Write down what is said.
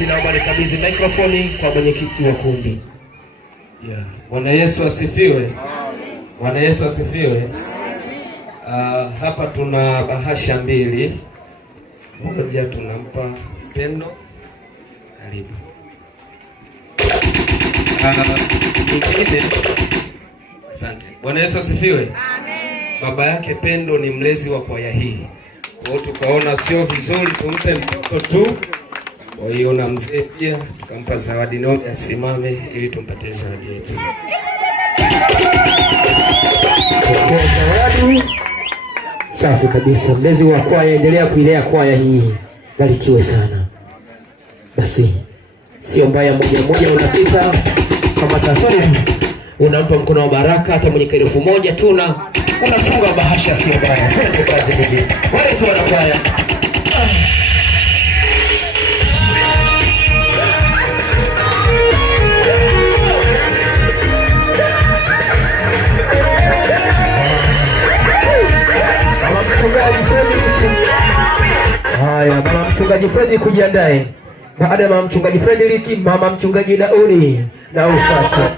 Basi naomba nikabidhi microphone kwa mwenyekiti wa kundi. Yeah. Bwana Yesu asifiwe. Amen. Bwana Yesu asifiwe. Hapa tuna bahasha mbili. Moja tunampa Pendo. Karibu. Nyingine. Asante. Bwana Yesu asifiwe. Amen. Baba yake Pendo ni mlezi wa kwaya hii. Kwa hiyo tukaona sio vizuri tumpe mtoto tu. Kwa hiyo na mzee pia tukampa zawadi, naomba asimame ili tumpatie zawadi yetu. Kwa zawadi safi kabisa. Mlezi wa kwaya, endelea kuilea kwaya hii. Barikiwe sana. Basi sio mbaya, moja unapita kama tasoni, unampa mkono wa baraka. Hata mwenye 1000 tu na unafunga bahasha, sio mbaya. Twende kazi nyingine. Wale tu wana kwaya. Haya, mama mchungaji Fredi kujiandae. Baada ya mama mchungaji Fredi Liki, mama mchungaji Daudi na ufuate.